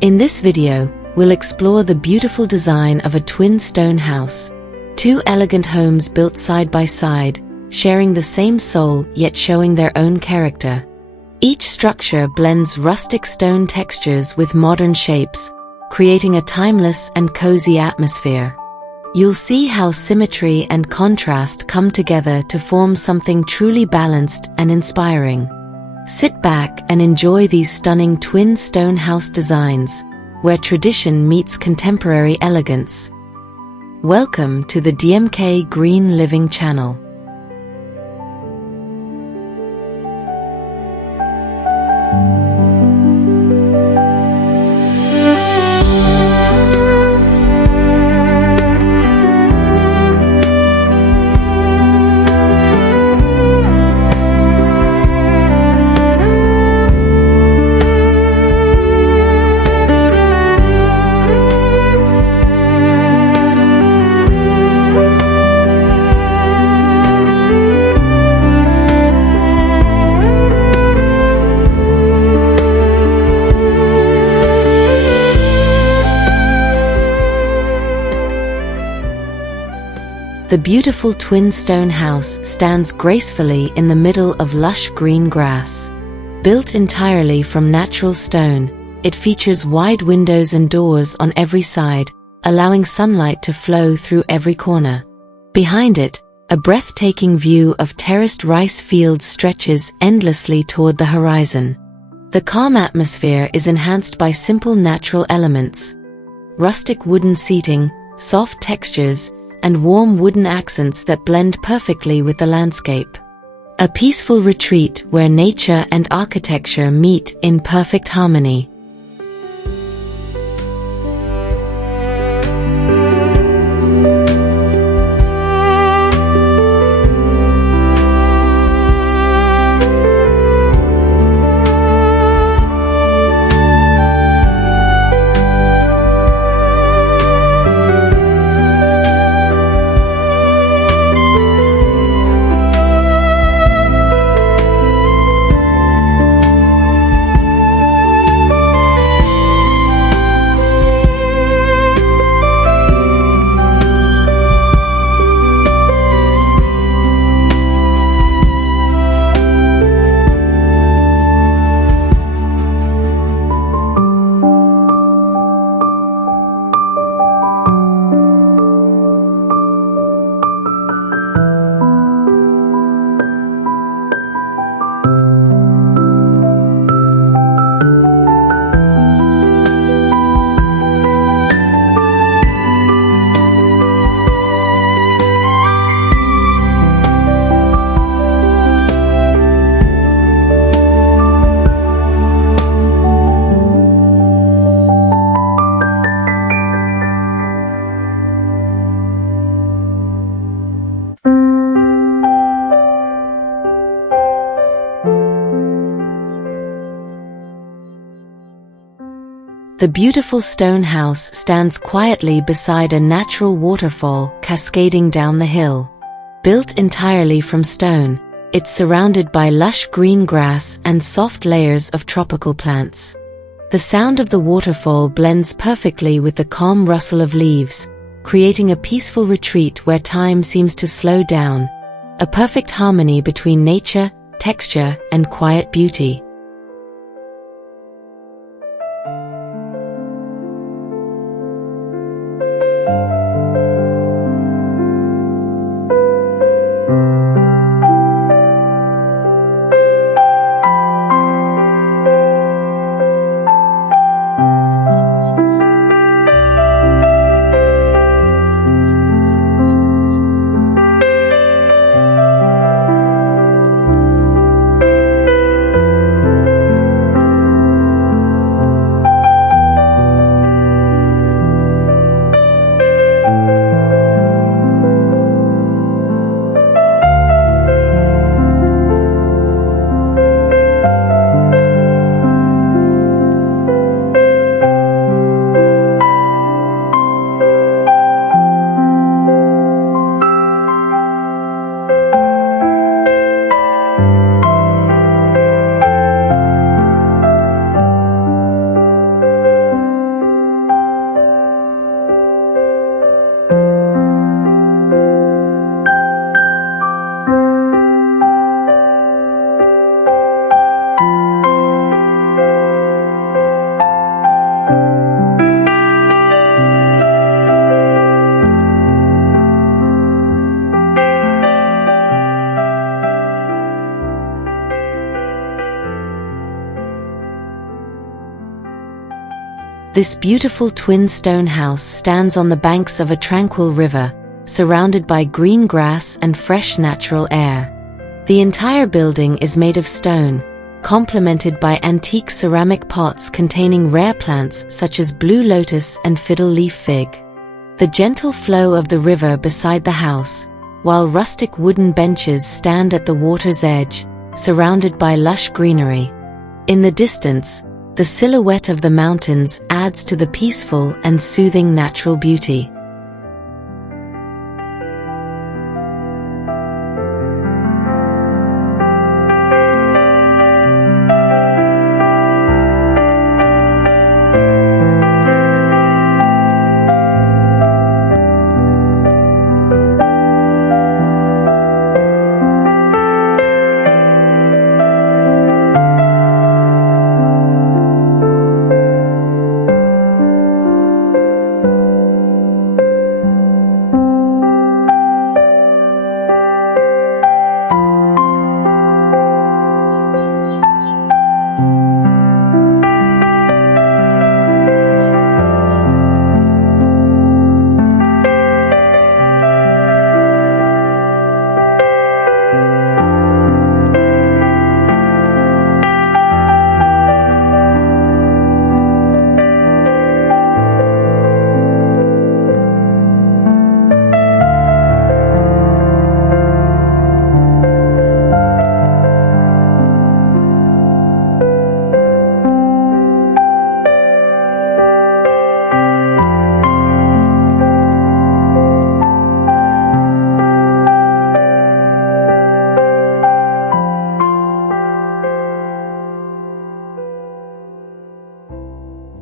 In this video, we'll explore the beautiful design of a twin stone house. Two elegant homes built side by side, sharing the same soul yet showing their own character. Each structure blends rustic stone textures with modern shapes, creating a timeless and cozy atmosphere. You'll see how symmetry and contrast come together to form something truly balanced and inspiring. Sit back and enjoy these stunning twin stone house designs, where tradition meets contemporary elegance. Welcome to the DMK Green Living channel. The beautiful twin stone house stands gracefully in the middle of lush green grass. Built entirely from natural stone, it features wide windows and doors on every side, allowing sunlight to flow through every corner. Behind it, a breathtaking view of terraced rice fields stretches endlessly toward the horizon. The calm atmosphere is enhanced by simple natural elements: rustic wooden seating, soft textures, and warm wooden accents that blend perfectly with the landscape. A peaceful retreat where nature and architecture meet in perfect harmony. The beautiful stone house stands quietly beside a natural waterfall cascading down the hill. Built entirely from stone, it's surrounded by lush green grass and soft layers of tropical plants. The sound of the waterfall blends perfectly with the calm rustle of leaves, creating a peaceful retreat where time seems to slow down, a perfect harmony between nature, texture, and quiet beauty. This beautiful twin stone house stands on the banks of a tranquil river, surrounded by green grass and fresh natural air. The entire building is made of stone, complemented by antique ceramic pots containing rare plants such as blue lotus and fiddle leaf fig. The gentle flow of the river beside the house, while rustic wooden benches stand at the water's edge, surrounded by lush greenery. In the distance, the silhouette of the mountains adds to the peaceful and soothing natural beauty.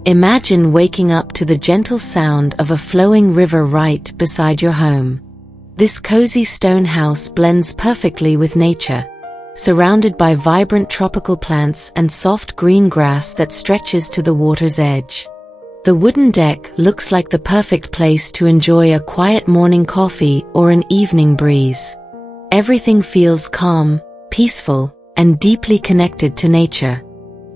Imagine waking up to the gentle sound of a flowing river right beside your home. This cozy stone house blends perfectly with nature, surrounded by vibrant tropical plants and soft green grass that stretches to the water's edge. The wooden deck looks like the perfect place to enjoy a quiet morning coffee or an evening breeze. Everything feels calm, peaceful, and deeply connected to nature.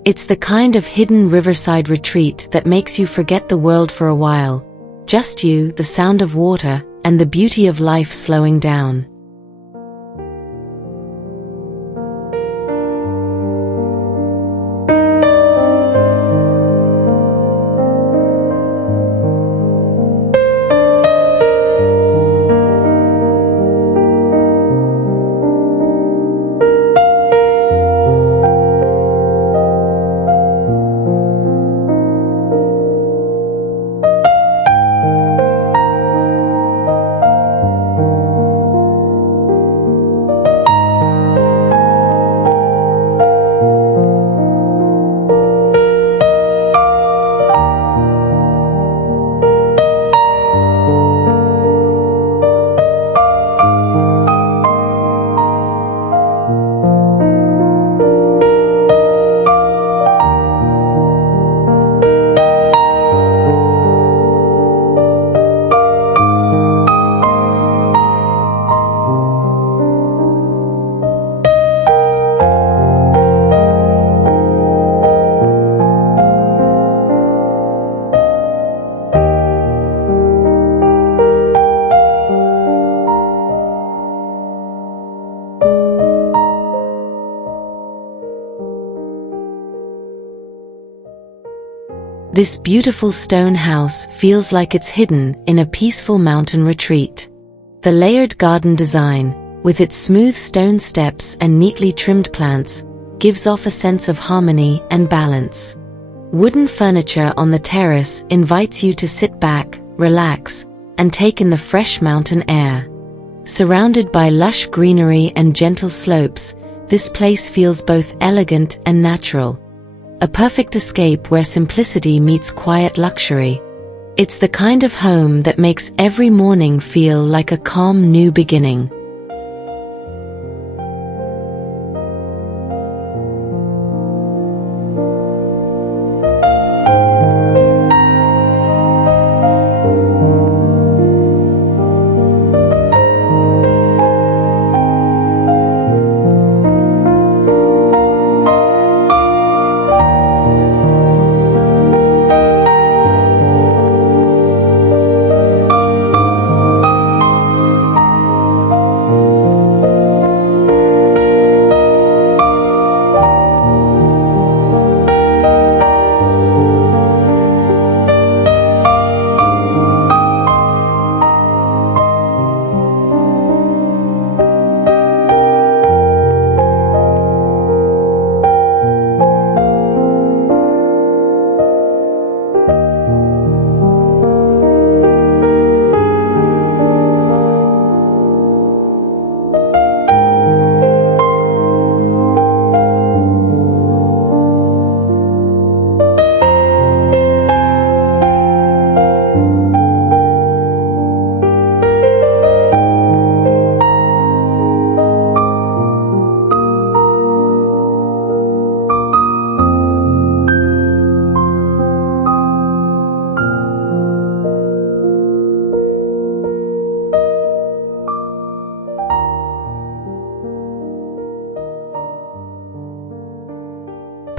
It's the kind of hidden riverside retreat that makes you forget the world for a while. Just you, the sound of water, and the beauty of life slowing down. This beautiful stone house feels like it's hidden in a peaceful mountain retreat. The layered garden design, with its smooth stone steps and neatly trimmed plants, gives off a sense of harmony and balance. Wooden furniture on the terrace invites you to sit back, relax, and take in the fresh mountain air. Surrounded by lush greenery and gentle slopes, this place feels both elegant and natural. A perfect escape where simplicity meets quiet luxury. It's the kind of home that makes every morning feel like a calm new beginning.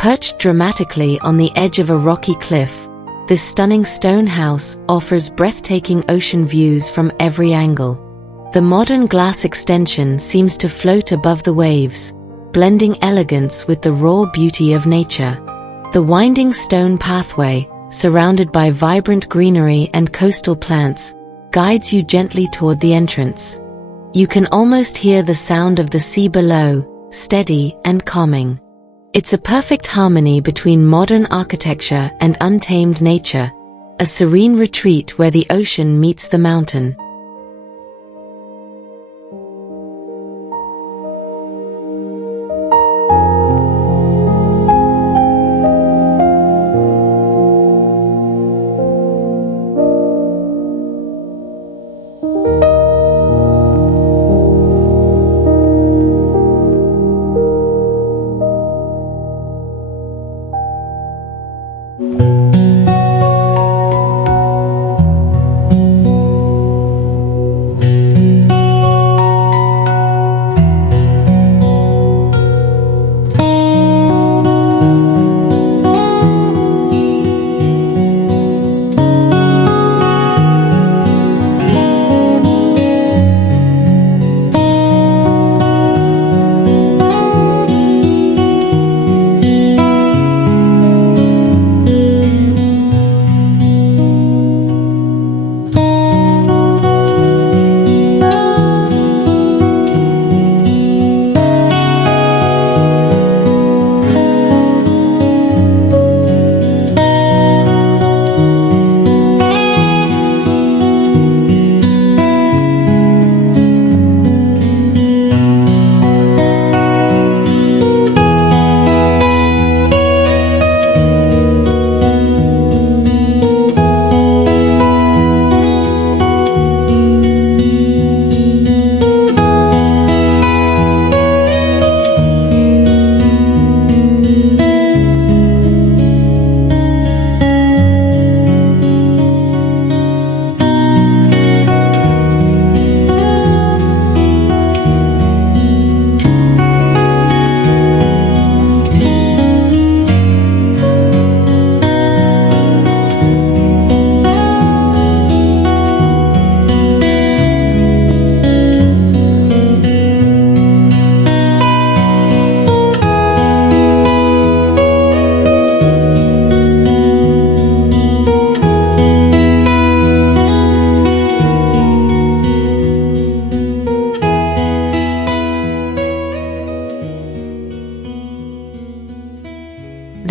Perched dramatically on the edge of a rocky cliff, this stunning stone house offers breathtaking ocean views from every angle. The modern glass extension seems to float above the waves, blending elegance with the raw beauty of nature. The winding stone pathway, surrounded by vibrant greenery and coastal plants, guides you gently toward the entrance. You can almost hear the sound of the sea below, steady and calming. It's a perfect harmony between modern architecture and untamed nature, a serene retreat where the ocean meets the mountain.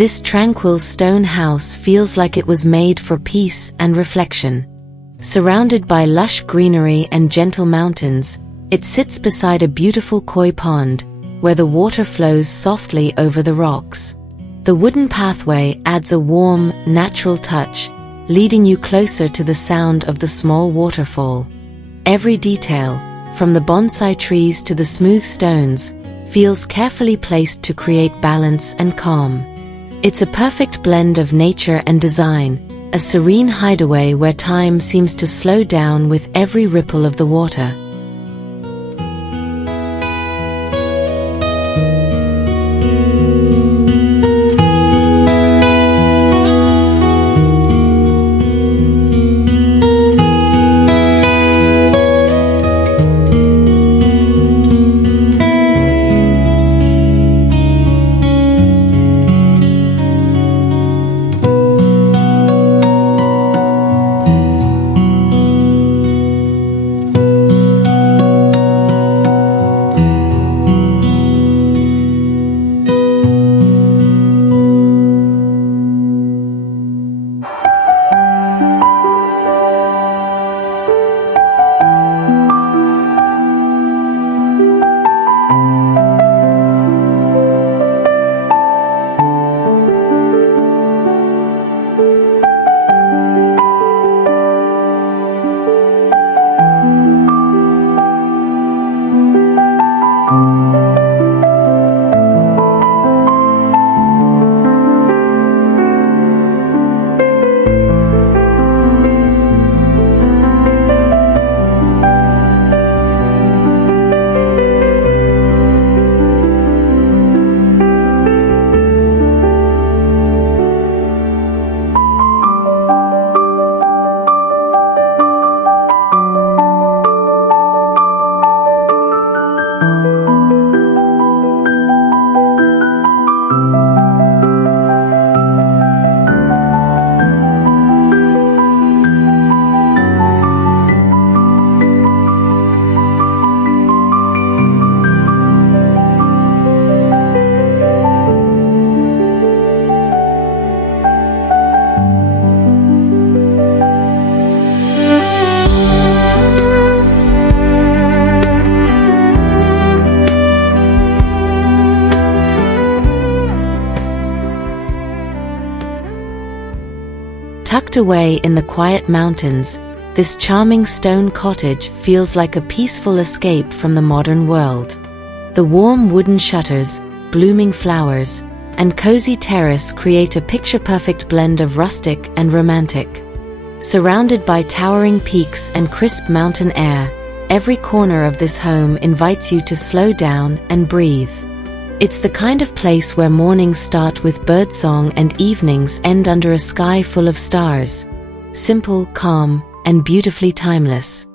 This tranquil stone house feels like it was made for peace and reflection. Surrounded by lush greenery and gentle mountains, it sits beside a beautiful koi pond, where the water flows softly over the rocks. The wooden pathway adds a warm, natural touch, leading you closer to the sound of the small waterfall. Every detail, from the bonsai trees to the smooth stones, feels carefully placed to create balance and calm. It's a perfect blend of nature and design, a serene hideaway where time seems to slow down with every ripple of the water. Tucked away in the quiet mountains, this charming stone cottage feels like a peaceful escape from the modern world. The warm wooden shutters, blooming flowers, and cozy terrace create a picture-perfect blend of rustic and romantic. Surrounded by towering peaks and crisp mountain air, every corner of this home invites you to slow down and breathe. It's the kind of place where mornings start with birdsong and evenings end under a sky full of stars. Simple, calm, and beautifully timeless.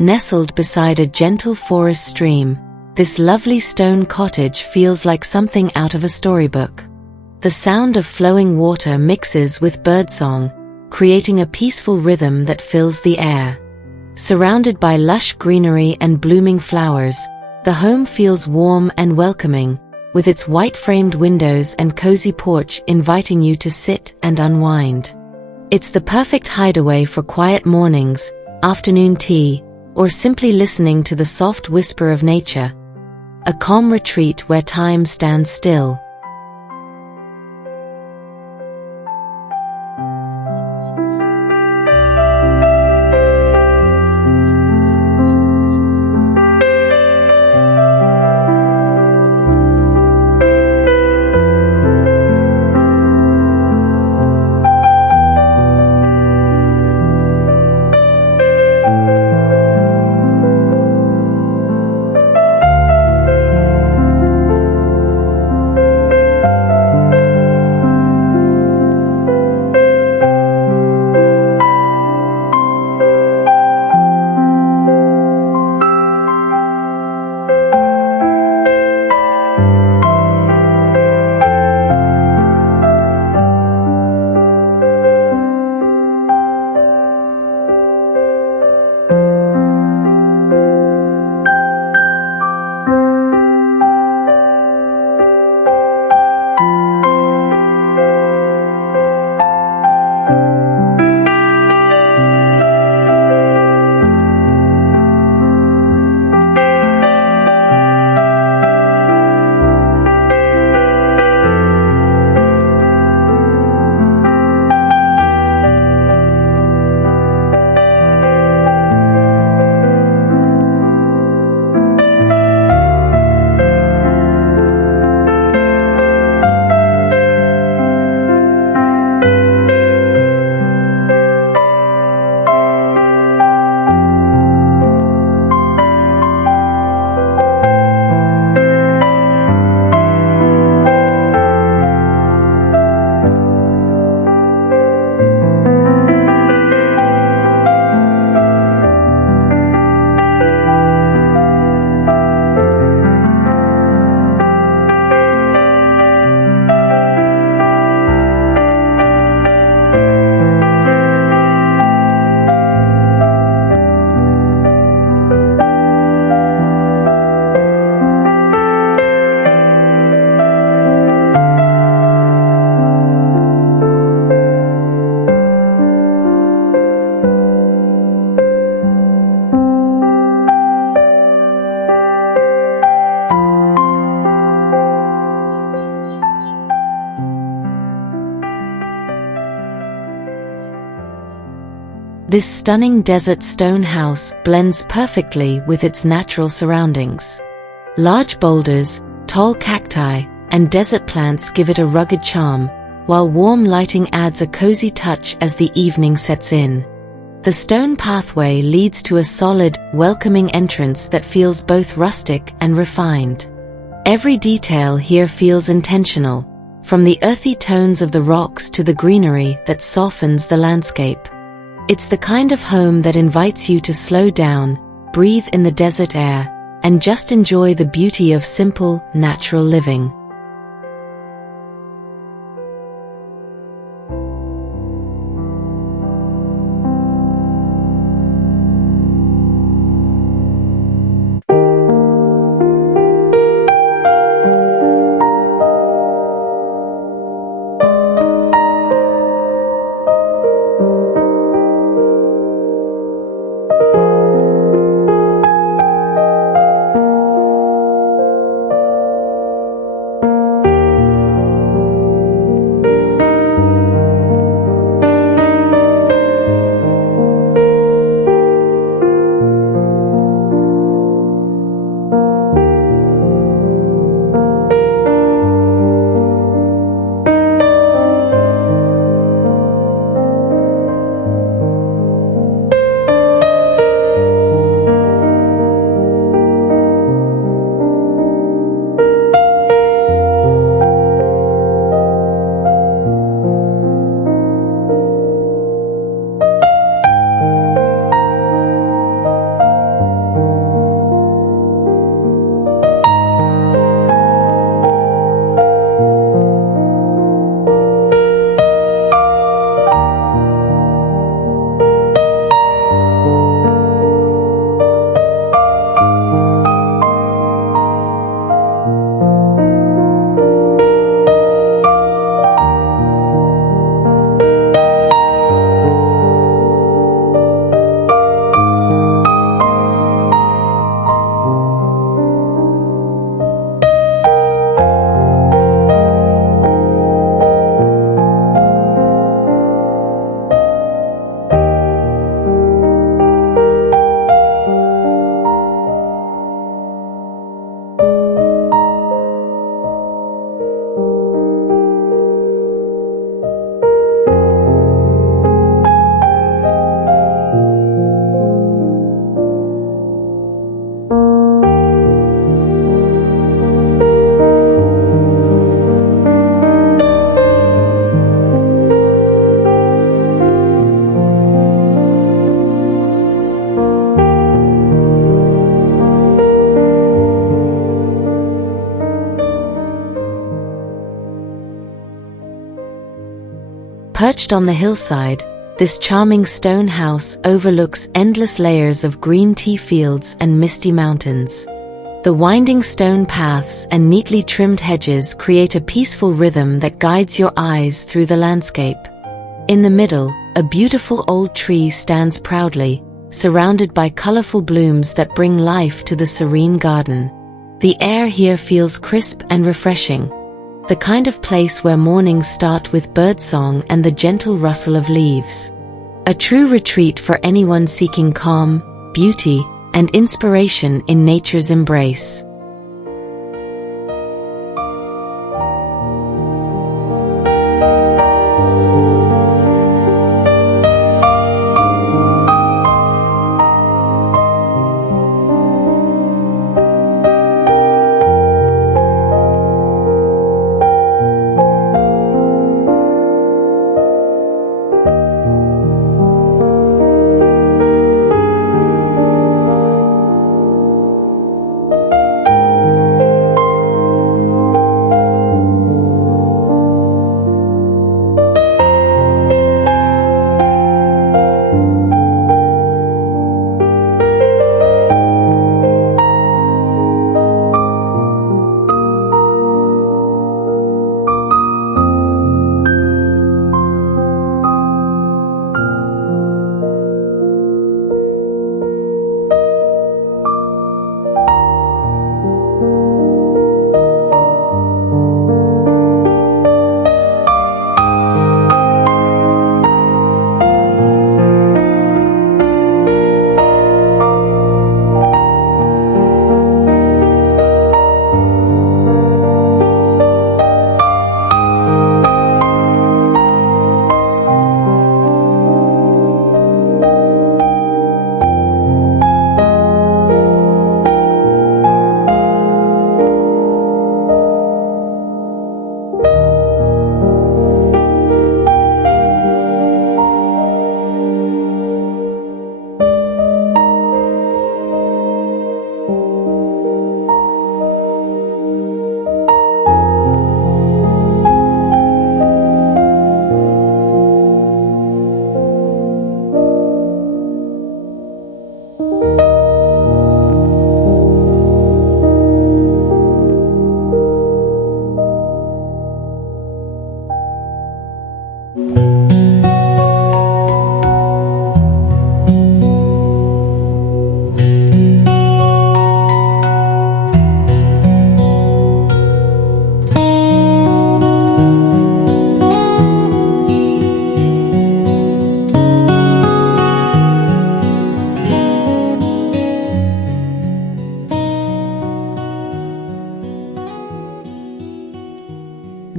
Nestled beside a gentle forest stream, this lovely stone cottage feels like something out of a storybook. The sound of flowing water mixes with birdsong, creating a peaceful rhythm that fills the air. Surrounded by lush greenery and blooming flowers, the home feels warm and welcoming, with its white-framed windows and cozy porch inviting you to sit and unwind. It's the perfect hideaway for quiet mornings, afternoon tea, or simply listening to the soft whisper of nature. A calm retreat where time stands still. This stunning desert stone house blends perfectly with its natural surroundings. Large boulders, tall cacti, and desert plants give it a rugged charm, while warm lighting adds a cozy touch as the evening sets in. The stone pathway leads to a solid, welcoming entrance that feels both rustic and refined. Every detail here feels intentional, from the earthy tones of the rocks to the greenery that softens the landscape. It's the kind of home that invites you to slow down, breathe in the desert air, and just enjoy the beauty of simple, natural living. Perched on the hillside, this charming stone house overlooks endless layers of green tea fields and misty mountains. The winding stone paths and neatly trimmed hedges create a peaceful rhythm that guides your eyes through the landscape. In the middle, a beautiful old tree stands proudly, surrounded by colorful blooms that bring life to the serene garden. The air here feels crisp and refreshing, the kind of place where mornings start with birdsong and the gentle rustle of leaves. A true retreat for anyone seeking calm, beauty, and inspiration in nature's embrace.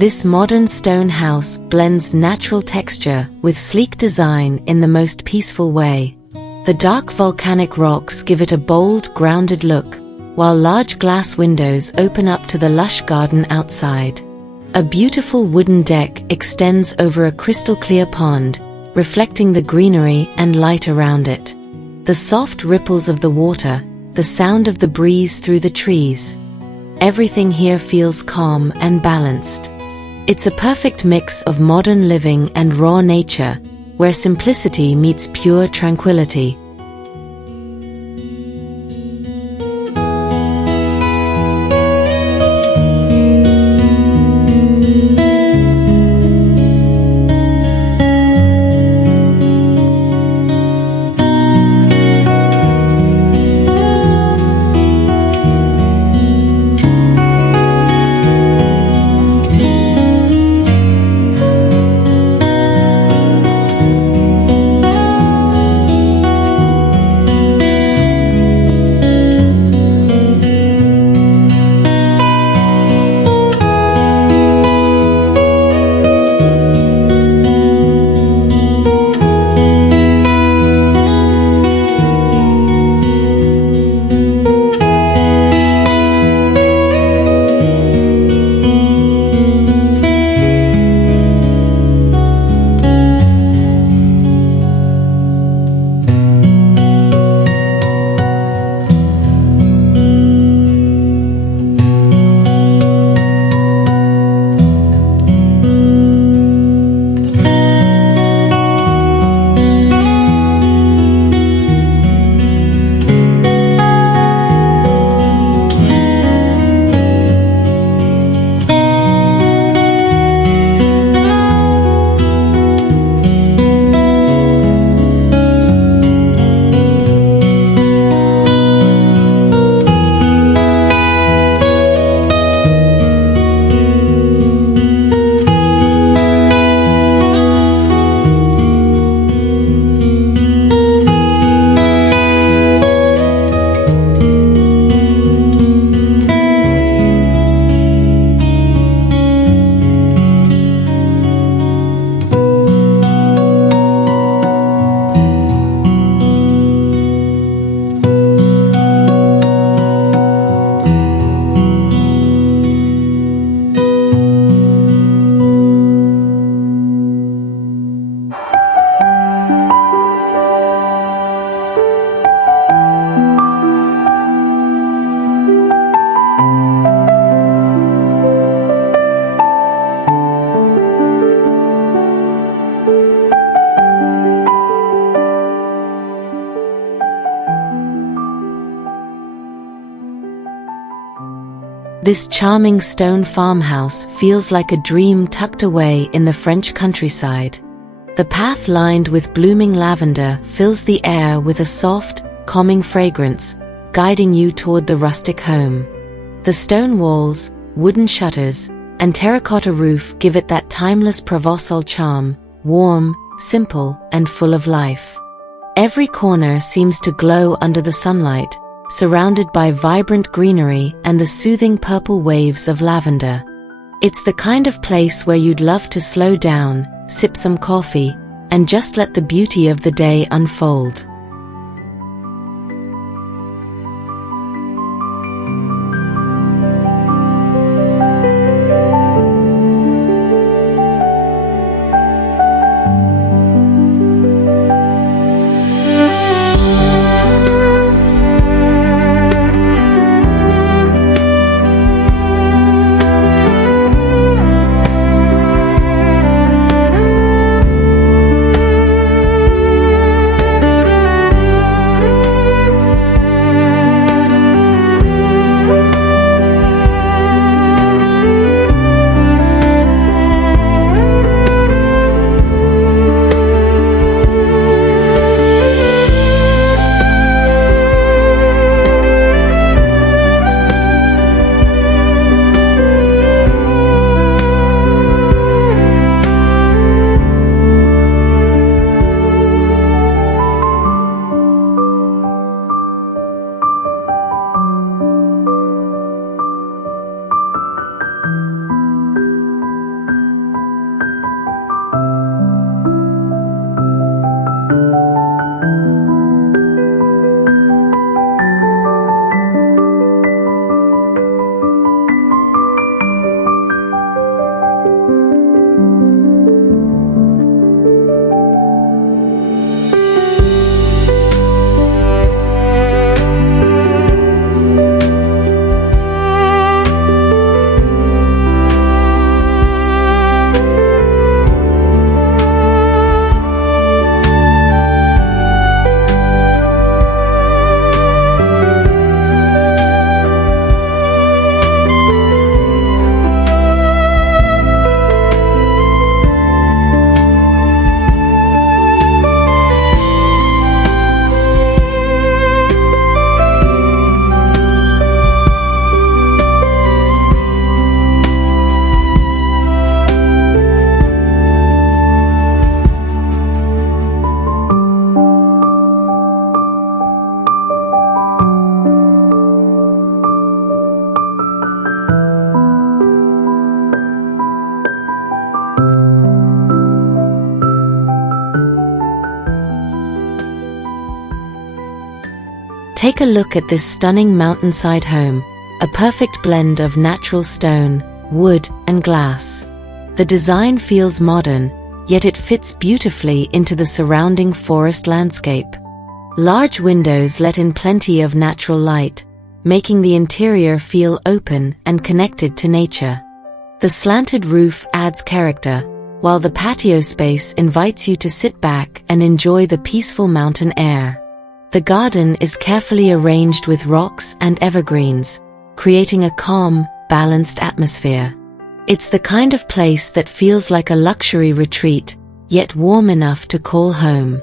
This modern stone house blends natural texture with sleek design in the most peaceful way. The dark volcanic rocks give it a bold, grounded look, while large glass windows open up to the lush garden outside. A beautiful wooden deck extends over a crystal-clear pond, reflecting the greenery and light around it. The soft ripples of the water, the sound of the breeze through the trees. Everything here feels calm and balanced. It's a perfect mix of modern living and raw nature, where simplicity meets pure tranquility. This charming stone farmhouse feels like a dream tucked away in the French countryside. The path lined with blooming lavender fills the air with a soft, calming fragrance, guiding you toward the rustic home. The stone walls, wooden shutters, and terracotta roof give it that timeless Provençal charm, warm, simple, and full of life. Every corner seems to glow under the sunlight, surrounded by vibrant greenery and the soothing purple waves of lavender. It's the kind of place where you'd love to slow down, sip some coffee, and just let the beauty of the day unfold. Take a look at this stunning mountainside home, a perfect blend of natural stone, wood, and glass. The design feels modern, yet it fits beautifully into the surrounding forest landscape. Large windows let in plenty of natural light, making the interior feel open and connected to nature. The slanted roof adds character, while the patio space invites you to sit back and enjoy the peaceful mountain air. The garden is carefully arranged with rocks and evergreens, creating a calm, balanced atmosphere. It's the kind of place that feels like a luxury retreat, yet warm enough to call home.